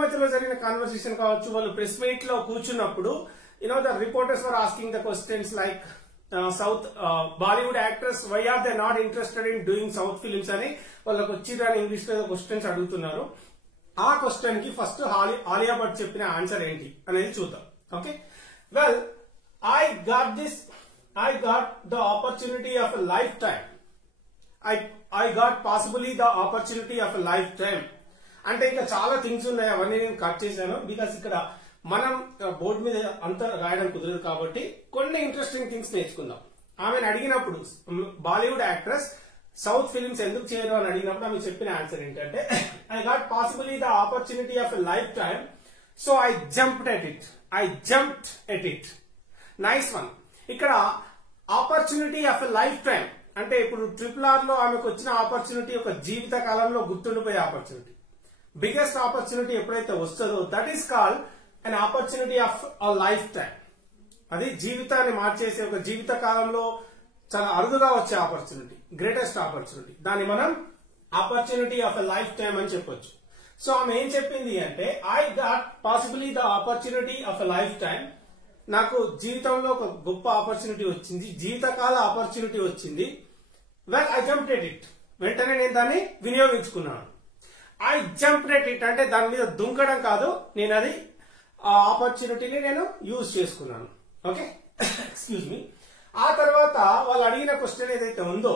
మధ్యలో జరిగిన కాన్వర్సేషన్ కావచ్చు, వాళ్ళు ప్రెస్ మీట్ లో కూర్చున్నప్పుడు the reporters were asking the questions like south Bollywood actors why are they not interested in doing south films అని వాళ్ళకి వచ్చిందని ఇంగ్లీష్ లో క్వశ్చన్స్ అడుగుతున్నారు. ఆ క్వశ్చన్ కి ఫస్ట్ ఆలియా భట్ చెప్పిన ఆన్సర్ ఏంటి అనేది చూద్దాం. Okay, well I got the opportunity of a life time. I got possibly the opportunity of a lifetime. అంటే ఇంకా చాలా థింగ్స్ ఉన్నాయి, అవన్నీ నేను కట్ చేశాను బికాస్ ఇక్కడ మనం బోర్డు మీద అంతా రాయడం కుదరదు కాబట్టి కొన్ని ఇంట్రెస్టింగ్ థింగ్స్ నేర్చుకుందాం. ఆమెను అడిగినప్పుడు బాలీవుడ్ యాక్ట్రెస్ సౌత్ ఫిలిమ్స్ ఎందుకు చేయరు అని అడిగినప్పుడు ఆమె చెప్పిన ఆన్సర్ ఏంటంటే I got possibly the opportunity of a lifetime, so I jumped at it. Nice one. ఇక్కడ opportunity of a lifetime అంటే ఇప్పుడు RRR లో ఆమెకు వచ్చిన ఆపర్చునిటీ ఒక జీవిత కాలంలో గుర్తుండిపోయే ఆపర్చునిటీ. బిగ్గెస్ట్ ఆపర్చునిటీ ఎప్పుడైతే వస్తుందో that is called an opportunity of a life time. అది జీవితాన్ని మార్చేసే ఒక జీవిత కాలంలో చాలా అరుదుగా వచ్చే ఆపర్చునిటీ, గ్రేటెస్ట్ ఆపర్చునిటీ. దాన్ని మనం opportunity of a life time అని చెప్పొచ్చు. సో ఆమె ఏం చెప్పింది అంటే I got possibly the opportunity of a life time. నాకు జీవితంలో ఒక గొప్ప ఆపర్చునిటీ వచ్చింది, జీవితకాల ఆపర్చునిటీ వచ్చింది. Well I jumped at it. వెంటనే నేను దాన్ని వినియోగించుకున్నాను. ఐ జంప్డ్ ఎట్ ఇట్ అంటే దాని మీద దుంకడం కాదు, నేను అది ఆ ఆపర్చునిటీని నేను యూజ్ చేసుకున్నాను. Okay, excuse me. ఆ తర్వాత వాళ్ళు అడిగిన క్వశ్చన్ ఏదైతే ఉందో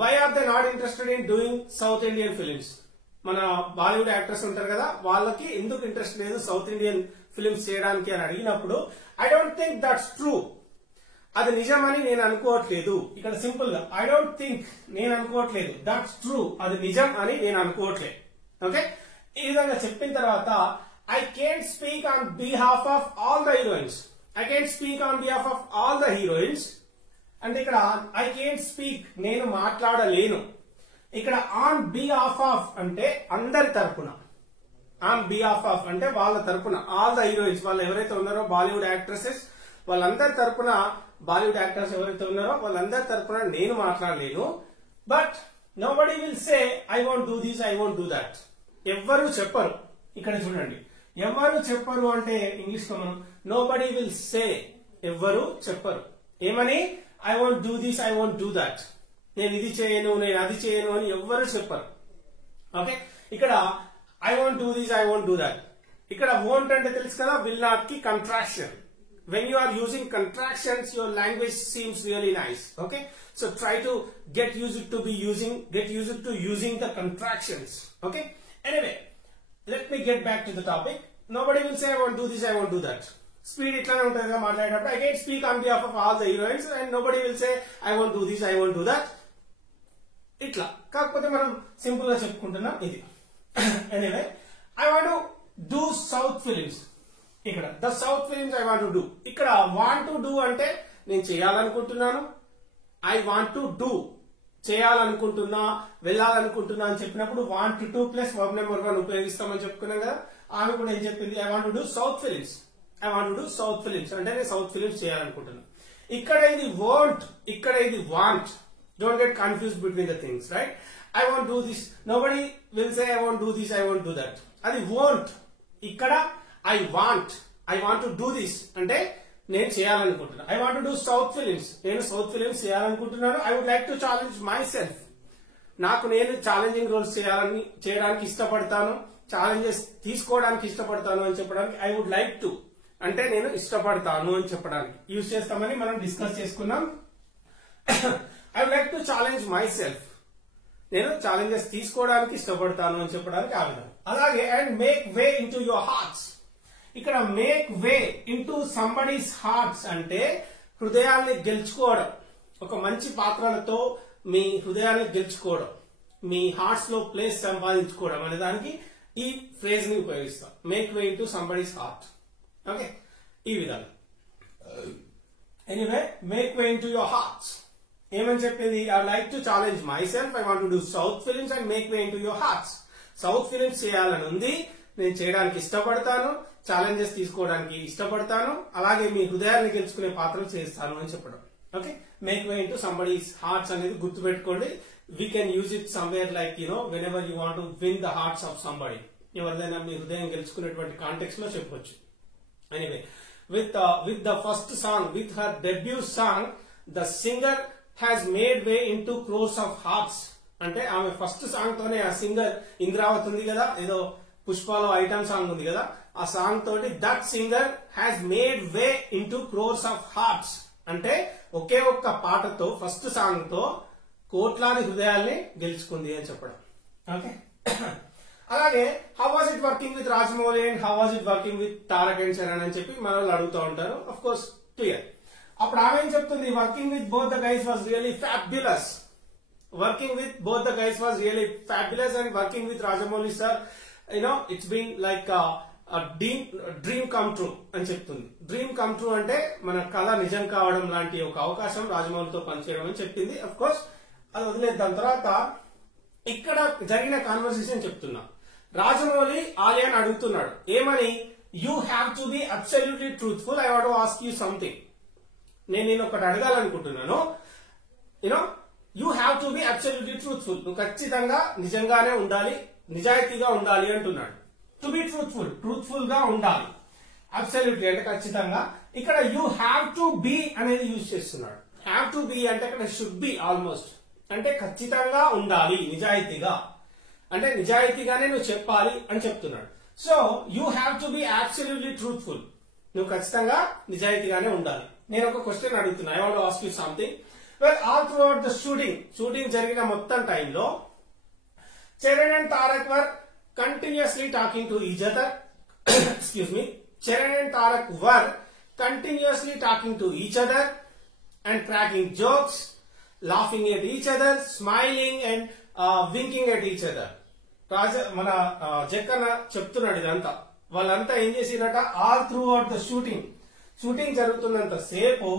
why are they not interested in doing south Indian films. మన బాలీవుడ్ యాక్టర్స్ ఉంటారు కదా, వాళ్ళకి ఎందుకు ఇంట్రెస్ట్ లేదు సౌత్ ఇండియన్ ఫిలిమ్స్ చేయడానికి అని అడిగినప్పుడు I don't think that's true. అది నిజమని నేను అనుకోవట్లేదు. ఇక్కడ సింపుల్ గా ఐ డోంట్ థింక్, నేను అనుకోవట్లేదు, దట్స్ ట్రూ, అది నిజం అని నేను అనుకోవట్లేదు. ఓకే, ఈ విధంగా చెప్పిన తర్వాత I can't speak on behalf of all the heroines. I can't speak on behalf of all the heroines అంటే ఇక్కడ ఐ కేంట్ స్పీక్, నేను మాట్లాడలేను. ఇక్కడ ఆన్ బిహాఫ్ ఆఫ్ అంటే అందరి తరపున, ఆన్ బిహాఫ్ ఆఫ్ అంటే వాళ్ళ తరపున, ఆల్ ద హీరోయిన్స్ వాళ్ళు ఎవరైతే ఉన్నారో బాలీవుడ్ యాక్ట్రెసెస్ వాళ్ళందరి తరపున, బాలీవుడ్ యాక్టర్స్ ఎవరైతే ఉన్నారో వాళ్ళందరి తరపున నేను మాట్లాడలేను. But nobody will say I want do this, I want do that. ఎవ్వరు చెప్పరు. ఇక్కడ చూడండి, ఎవరు చెప్పరు అంటే ఇంగ్లీష్ లో మనం నోబడీ విల్ సే, ఎవ్వరు చెప్పరు. ఏమని? I want do this, I want do that. నేను ఇది చేయను, నేను అది చేయను అని ఎవ్వరు చెప్పరు. ఓకే, ఇక్కడ I want do this, I want do that. ఇక్కడ వోంట్ అంటే తెలుసు కదా, విల్ నాట్ కి contraction. When you are using contractions, your language seems really nice. Okay, so try to get used to using the contractions. Okay, anyway, let me get back to the topic. Nobody will say I won't do this, I won't do that. Speed itlane untadi maatladeటప్పుడు I can't speak on behalf of all the heroines and nobody will say I won't do this, I won't do that. ఇట్లా కాకపోతే మనం simple గా చెప్పుకుంటున్నాం ఇది. Anyway, I want to do South films. ఇక్కడ the south films I want to do. ఇక్కడ want to do అంటే నేను చేయాలనుకుంటున్నాను. ఐ వాంట్ టు డూ చేయాలనుకుంటున్నా, వెళ్ళాలనుకుంటున్నా అని చెప్పినప్పుడు want to plus verb number 1 ఉపయోగిస్తామని చెప్పుకున్నాం కదా. ఆమె కూడా ఏం చెప్పింది? I want to do south films. I want to do south films అంటే నేను సౌత్ ఫిలిమ్స్ చేయాలనుకుంటున్నాను. ఇక్కడ ఇది వాంట్, ఇక్కడ ఇది want. Don't get confuse between the things, right? I want do this, nobody will say I want do this, I want do that. అది want. ఇక్కడ I want to do this అంటే నేను చేయాలనుకుంటున్నాను. I want to do south films, నేను south films చేయాలనుకుంటున్నాను. I would like to challenge myself, నాకు నేను challenging roles చేయడానికి ఇష్టపడతాను, ఛాలెంజెస్ తీసుకోవడానికి ఇష్టపడతాను అని చెప్పడానికి ఐ వుడ్ లైక్ టు అంటే నేను ఇష్టపడతాను అని చెప్పడానికి యూజ్ చేస్తామని మనం డిస్కస్ చేసుకున్నాం. I would like to challenge myself, నేను ఛాలెంజెస్ తీసుకోవడానికి ఇష్టపడతాను అని చెప్పడానికి ఆ విధంగా. అలాగే and make way into your hearts. ఇక్కడ make way into somebody's hearts అంటే హృదయాన్ని గెలుచుకోవడం, ఒక మంచి పాత్రలతో మీ హృదయాన్ని గెలుచుకోవడం, మీ హార్ట్స్ లో ప్లేస్ సంపాదించుకోవడం అనే దానికి ఈ ఫ్రేజ్ ని ఉపయోగిస్తాం. Make way into somebody's heart. Okay, ఈ విధంగా. Anyway, make way into your hearts ఏమని చెప్పింది? I like to challenge my self, I want to do south films and make way into your hearts. South films చేయాలని ఉంది, నేను చేయడానికి ఇష్టపడతాను, challenges తీసుకోవడానికి ఇష్టపడతాను, అలాగే మీ హృదయాన్ని గెలుచుకునే పాత్రలు చేస్తాను అని చెప్పడం. Okay, make way into somebody's hearts అనేది గుర్తుపెట్టుకోండి. We can use it somewhere like whenever you want to win the hearts of somebody. ఎవరిదైనా మీ హృదయం గెలుచుకునేటువంటి కాంటెక్స్ట్ లో చెప్పొచ్చు. Anyway with the first song, with her debut song, the singer has made way into crores of hearts. అంటే ఆమె first song తోనే ఆ singer Indravati ఉంది కదా, ఏదో పుష్పలో ఐటమ్ సాంగ్ ఉంది కదా, ఆ సాంగ్ తోటి that singer has made way into crores of hearts. అంటే ఒకే ఒక్క పాటతో ఫస్ట్ సాంగ్ తో కోట్లాది హృదయాల్ని గెలుచుకుంది అని చెప్పడం. ఓకే, అలాగే how was it working with Rajamouli and how was it working with Tarak and Charan అని చెప్పి మన వాళ్ళు అడుగుతూ ఉంటారు. Of course clear. అప్పుడు ఆమె ఏం చెప్తుంది, working with both the guys was really fabulous. Working with both the guys was really fabulous and working with Rajamouli sir it's been like dream come true అని చెప్తుంది. డ్రీమ్ కమ్ ట్రూ అంటే మన కళ నిజం కావడం లాంటి ఒక అవకాశం రాజమౌళితో పనిచేయడం అని చెప్పింది. అఫ్ కోర్స్ అది వదిలేద్దాం. తర్వాత ఇక్కడ జరిగిన కాన్వర్సేషన్ చెప్తున్నా. రాజమౌళి ఆలియాని అడుగుతున్నాడు ఏమని, you have to be absolutely truthful, I want to ask you something. నేను ఒకటి అడగాలనుకుంటున్నాను. You have to be absolutely truthful, నువ్వు ఖచ్చితంగా నిజంగానే ఉండాలి, నిజాయితీగా ఉండాలి అంటున్నాడు. టు బి ట్రూత్ఫుల్ గా ఉండాలి, అబ్సల్యూట్లీ అంటే ఖచ్చితంగా. ఇక్కడ యూ హ్యావ్ టు బి అనేది యూజ్ చేస్తున్నాడు. హ్యావ్ టు బి అంటే ఇక్కడ షుడ్ బి ఆల్మోస్ట్, అంటే ఖచ్చితంగా ఉండాలి, నిజాయితీగా అంటే నిజాయితీగానే నువ్వు చెప్పాలి అని చెప్తున్నాడు. So you have to be absolutely truthful, నువ్వు ఖచ్చితంగా నిజాయితీగానే ఉండాలి. నేను ఒక క్వశ్చన్ అడుగుతున్నా, I want to ask you something. Well all throughout the shooting జరిగిన మొత్తం టైంలో Charan and Tarak were continuously talking to each other. Excuse me, Charan and Tarak were continuously talking to each other and cracking jokes, laughing at each other, smiling and winking at each other. మన జక్కన్న చెప్తున్నాడు ఇదంతా. వాళ్ళంతా ఏం చేసిరట, all throughout the shooting జరుగుతున్నంత సేపు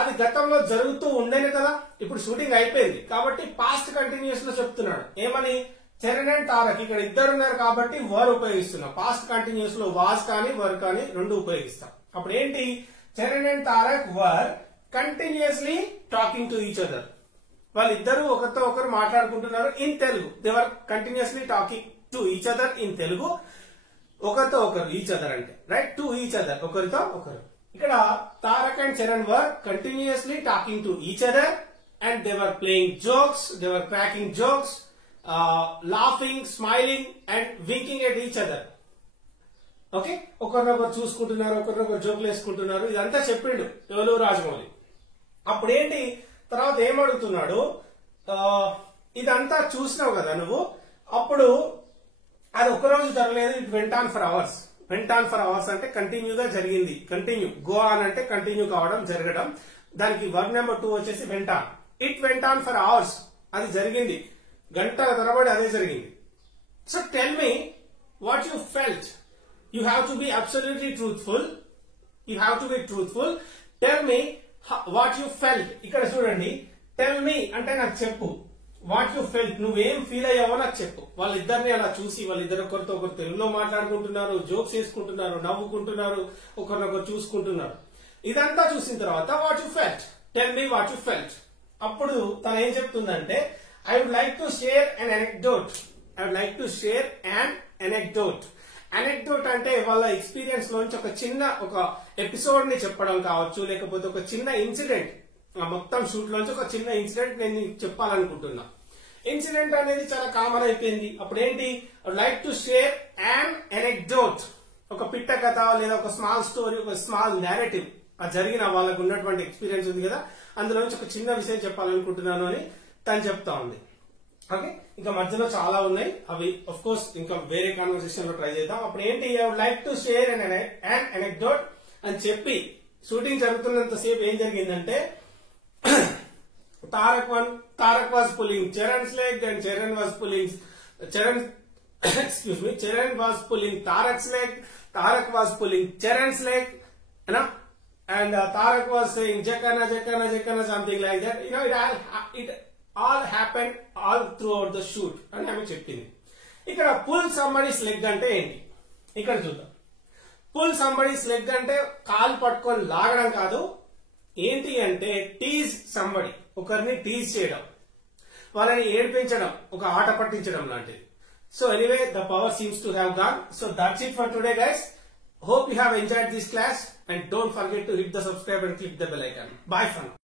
అది గతంలో జరుగుతూ ఉండేది కదా, ఇప్పుడు షూటింగ్ అయిపోయింది కాబట్టి పాస్ట్ కంటిన్యూస్ లో చెప్తున్నాడు. ఏమని, చరణ్ అండ్ తారక్ ఇక్కడ ఇద్దరున్నారు కాబట్టి వర్ ఉపయోగిస్తున్నాం. పాస్ట్ కంటిన్యూస్ లో వాజ్ కానీ వర్ కానీ రెండు ఉపయోగిస్తాం. అప్పుడు ఏంటి, Charan and Tarak were continuously talking to each other. వాళ్ళిద్దరూ ఒకరితో ఒకరు మాట్లాడుకుంటున్నారు in Telugu. They were continuously talking to each other in Telugu. ఒకరితో ఒకరు, ఈచ్ అదర్ అంటే రైట్, టు ఈచ్ అదర్ ఒకరితో ఒకరు. ఇక్కడ Tarak and Charan were continuously talking to each other and they were playing jokes, they were cracking jokes, laughing, smiling and winking at each other. Okay, ఒకరినొకరు చూసుకుంటున్నారు, ఒకరినొకరు జోకులు వేసుకుంటున్నారు. ఇదంతా చెప్పిండు ఎవరు, రాజమౌళి. అప్పుడేంటి, తర్వాత ఏమడుగుతున్నాడు, ఇదంతా చూసినావు కదా నువ్వు, అప్పుడు అది ఒకరోజు జరగలేదు, it went on for hours. Went on for hours అంటే కంటిన్యూగా జరిగింది. కంటిన్యూ, గో ఆన్ అంటే కంటిన్యూ కావడం, జరగడం. దానికి వర్బ్ నెంబర్ 2 వచ్చేసి went on. It went on for hours, అది జరిగింది, గంటల తరబడి అదే జరిగింది. So tell me what you felt. You have to be absolutely truthful. You have to be truthful. Tell me what you felt. ఇక్కడ చూడండి, tell me అంటే నాకు చెప్పు. What you felt, నువ్వేం ఫీల్ అయ్యావో నాకు చెప్పు. వాళ్ళిద్దరిని అలా చూసి, వాళ్ళిద్దరు ఒకరితో ఒకరు తెలుగులో మాట్లాడుకుంటున్నారు, జోక్స్ వేసుకుంటున్నారు, నవ్వుకుంటున్నారు, ఒకరినొకరు చూసుకుంటున్నారు. ఇదంతా చూసిన తర్వాత what you felt, tell me what you felt. అప్పుడు తను ఏం చెప్తుందంటే, I would like to share an anecdote. I would like to share an anecdote. Anecdote అంటే వాళ్ళ ఎక్స్పీరియన్స్ లోంచి ఒక ఎపిసోడ్ ని చెప్పడం కావచ్చు, లేకపోతే ఒక చిన్న ఇన్సిడెంట్, మొత్తం షూట్ లోంచి ఒక చిన్న ఇన్సిడెంట్ నేను చెప్పాలనుకుంటున్నా. ఇన్సిడెంట్ అనేది చాలా కామన్ అయిపోయింది. అప్పుడు ఏంటి, like to share an anecdote, ఒక పిట్ట కథ లేదా ఒక స్మాల్ స్టోరీ, ఒక స్మాల్ నేరేటివ్, ఆ జరిగిన వాళ్ళకు ఉన్నటువంటి ఎక్స్పీరియన్స్ ఉంది కదా, అందులోంచి ఒక చిన్న విషయం చెప్పాలనుకుంటున్నాను అని తను చెప్తా ఉంది. ఓకే, ఇంకా మధ్యలో చాలా ఉన్నాయి, అవి ఆఫ్ కోర్స్ ఇంకా వేరే కాన్వర్సేషన్ లో ట్రై చేద్దాం. అప్పుడు ఏంటి, I would like to share an anecdote అని చెప్పి, షూటింగ్ జరుగుతున్నంత సేపు ఏం జరిగిందంటే, Tarak was pulling Charan's leg and Charan was pulling Tarak's leg, Tarak was pulling Charan's leg, and Tarak was saying Jakana, Jakana, Jakana, something like that. It all happened all throughout the shoot అని ఆమె చెప్పింది. ఇక్కడ పుల్ సంబడీస్ లెగ్ అంటే ఏంటి, ఇక్కడ చూద్దాం. పుల్ సంబడీస్ లెగ్ అంటే కాలు పట్టుకొని లాగడం కాదు. ఏంటి అంటే టీజ్ సంబడి, ఒకరిని టీజ్ చేయడం, వాళ్ళని ఏడిపించడం, ఒక ఆట పట్టించడం లాంటిది. So anyway, the power seems to have gone. So that's it for today, guys. Hope you have enjoyed this class, and don't forget to hit the subscribe and click the bell icon. Bye for now.